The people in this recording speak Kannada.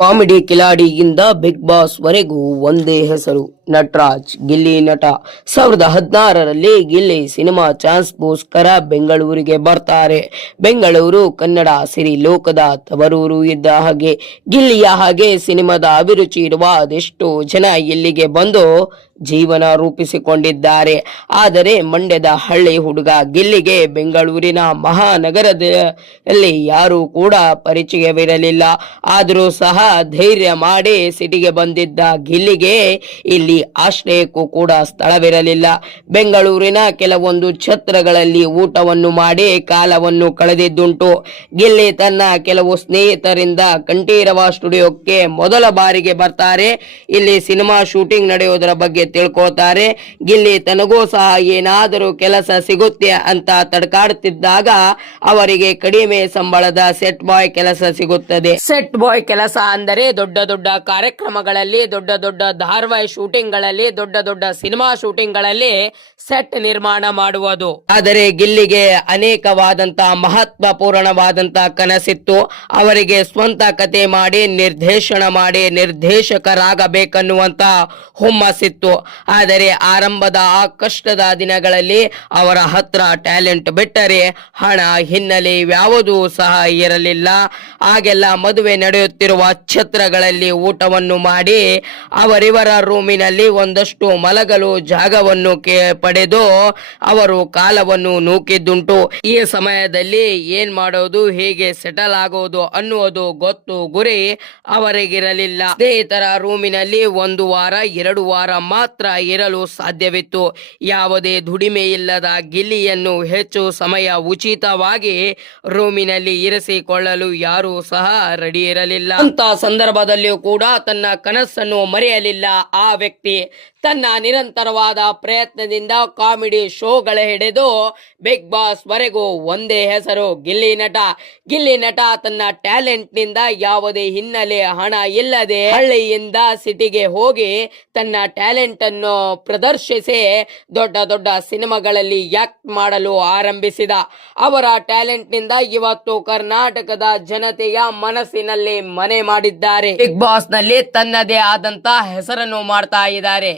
ಕಾಮಿಡಿ ಕಿಲಾಡಿಯಿಂದ ಬಿಗ್ ಬಾಸ್ ವರೆಗೂ ಒಂದೇ ಹೆಸರು ನಟರಾಜ್. ಗಿಲ್ಲಿ ನಟ 2016ರಲ್ಲಿ ಗಿಲ್ಲಿ ಸಿನಿಮಾ ಚಾನ್ಸ್ಗೋಸ್ಕರ ಬೆಂಗಳೂರಿಗೆ ಬರ್ತಾರೆ. ಬೆಂಗಳೂರು ಕನ್ನಡ ಸಿರಿ ಲೋಕದ ತವರೂರು ಇದ್ದ ಹಾಗೆ ಗಿಲ್ಲಿಯ ಹಾಗೆ ಸಿನಿಮಾದ ಅಭಿರುಚಿ ಇರುವ ಅದೆಷ್ಟೋ ಜನ ಇಲ್ಲಿಗೆ ಬಂದು ಜೀವನ ರೂಪಿಸಿಕೊಂಡಿದ್ದಾರೆ. ಆದರೆ ಮಂಡ್ಯದ ಹಳ್ಳಿ ಹುಡುಗ ಗಿಲ್ಲಿಗೆ ಬೆಂಗಳೂರಿನ ಮಹಾನಗರದಲ್ಲಿ ಯಾರೂ ಕೂಡ ಪರಿಚಯವಿರಲಿಲ್ಲ. ಆದರೂ ಸಹ ಧೈರ್ಯ ಮಾಡಿ ಸಿಟಿಗೆ ಬಂದಿದ್ದ ಗಿಲ್ಲಿಗೆ ಇಲ್ಲಿ ಆಶ್ರಯಕ್ಕೂ ಕೂಡ ಸ್ಥಳವಿರಲಿಲ್ಲ. ಬೆಂಗಳೂರಿನ ಕೆಲವೊಂದು ಛತ್ರಗಳಲ್ಲಿ ಊಟವನ್ನು ಮಾಡಿ ಕಾಲವನ್ನು ಕಳೆದಿದ್ದುಂಟು. ಗಿಲ್ಲಿ ತನ್ನ ಕೆಲವು ಸ್ನೇಹಿತರಿಂದ ಕಂಠೀರವ ಸ್ಟುಡಿಯೋಕ್ಕೆ ಮೊದಲ ಬಾರಿಗೆ ಬರ್ತಾರೆ. ಇಲ್ಲಿ ಸಿನಿಮಾ ಶೂಟಿಂಗ್ ನಡೆಯೋದರ ಬಗ್ಗೆ ತಿಳ್ಕೊಳ್ತಾರೆ. ಗಿಲ್ಲಿ ತನಗೂ ಸಹ ಏನಾದರೂ ಕೆಲಸ ಸಿಗುತ್ತೆ ಅಂತ ತಡ್ಕಾಡುತ್ತಿದ್ದಾಗ ಅವರಿಗೆ ಕಡಿಮೆ ಸಂಬಳದ ಸೆಟ್ ಬಾಯ್ ಕೆಲಸ ಸಿಗುತ್ತದೆ. ಸೆಟ್ ಬಾಯ್ ಕೆಲಸ ಅಂದರೆ ದೊಡ್ಡ ದೊಡ್ಡ ಕಾರ್ಯಕ್ರಮಗಳಲ್ಲಿ, ದೊಡ್ಡ ದೊಡ್ಡ ಧಾರಾವಾಹಿ ಶೂಟಿಂಗ್ ಗಳಲ್ಲಿ, ದೊಡ್ಡ ದೊಡ್ಡ ಸಿನಿಮಾ ಶೂಟಿಂಗ್ ಗಳಲ್ಲಿ ಸೆಟ್ ನಿರ್ಮಾಣ ಮಾಡುವುದು. ಆದರೆ ಗಿಲ್ಲಿಗೆ ಅನೇಕವಾದಂತಹ ಮಹತ್ವಪೂರ್ಣವಾದಂತಹ ಕನಸಿತ್ತು. ಅವರಿಗೆ ಸ್ವಂತ ಕತೆ ಮಾಡಿ ನಿರ್ದೇಶನ ಮಾಡಿ ನಿರ್ದೇಶಕರಾಗಬೇಕನ್ನುವಂತ ಹುಮ್ಮಸ್ಸಿತ್ತು. ಆದರೆ ಆರಂಭದ ಆ ಕಷ್ಟದ ದಿನಗಳಲ್ಲಿ ಅವರ ಹತ್ರ ಟ್ಯಾಲೆಂಟ್ ಬಿಟ್ಟರೆ ಹಣ, ಹಿನ್ನೆಲೆ ಯಾವುದೂ ಸಹ ಇರಲಿಲ್ಲ. ಆಗೆಲ್ಲ ಮದುವೆ ನಡೆಯುತ್ತಿರುವ ಛತ್ರಗಳಲ್ಲಿ ಊಟವನ್ನು ಮಾಡಿ ಅವರಿವರ ರೂಮಿನಲ್ಲಿ ಒಂದಷ್ಟು ಮಲಗಲು ಜಾಗವನ್ನು ಪಡೆದು ಅವರು ಕಾಲವನ್ನು ನೂಕಿದ್ದುಂಟು. ಈ ಸಮಯದಲ್ಲಿ ಏನ್ ಮಾಡೋದು, ಹೇಗೆ ಸೆಟಲ್ ಆಗೋದು ಅನ್ನುವುದು ಗೊತ್ತು ಗುರಿ ಅವರಿಗಿರಲಿಲ್ಲ. ಸ್ನೇಹಿತರ ರೂಮಿನಲ್ಲಿ 1 ವಾರ 2 ವಾರ ಮಾತ್ರ ಇರಲು ಸಾಧ್ಯವಿತ್ತು. ಯಾವುದೇ ದುಡಿಮೆ ಇಲ್ಲದ ಗಿಲ್ಲಿಯನ್ನು ಹೆಚ್ಚು ಸಮಯ ಉಚಿತವಾಗಿ ರೂಮಿನಲ್ಲಿ ಇರಿಸಿಕೊಳ್ಳಲು ಯಾರೂ ಸಹ ರೆಡಿ ಇರಲಿಲ್ಲ. ಅಂತ ಸಂದರ್ಭದಲ್ಲಿಯೂ ಕೂಡ ತನ್ನ ಕನಸನ್ನು ಮರೆಯಲಿಲ್ಲ ಆ ವ್ಯಕ್ತಿ. ತನ್ನ ನಿರಂತರವಾದ ಪ್ರಯತ್ನದಿಂದ ಕಾಮಿಡಿ ಶೋಗಳ ಹಿಡಿದು ಬಿಗ್ ಬಾಸ್ ವರೆಗೂ ಒಂದೇ ಹೆಸರು ಗಿಲ್ಲಿ ನಟ. ಗಿಲ್ಲಿ ನಟ ತನ್ನ ಟ್ಯಾಲೆಂಟ್ ನಿಂದ ಯಾವುದೇ ಹಿನ್ನೆಲೆ, ಹಣ ಇಲ್ಲದೆ ಹಳ್ಳಿಯಿಂದ ಸಿಟಿಗೆ ಹೋಗಿ ತನ್ನ ಟ್ಯಾಲೆಂಟ್ ಅನ್ನು ಪ್ರದರ್ಶಿಸಿ ದೊಡ್ಡ ದೊಡ್ಡ ಸಿನಿಮಾಗಳಲ್ಲಿ ಆಕ್ಟ್ ಮಾಡಲು ಆರಂಭಿಸಿದ. ಅವರ ಟ್ಯಾಲೆಂಟ್ ನಿಂದ ಇವತ್ತು ಕರ್ನಾಟಕದ ಜನತೆಯ ಮನಸ್ಸಿನಲ್ಲಿ ಮನೆ ಮಾಡಿದ್ದಾರೆ. ಬಿಗ್ ಬಾಸ್ ನಲ್ಲಿ ತನ್ನದೇ ಆದಂತ ಹೆಸರನ್ನು ಮಾಡ್ತಾ ಇದ್ದಾರೆ.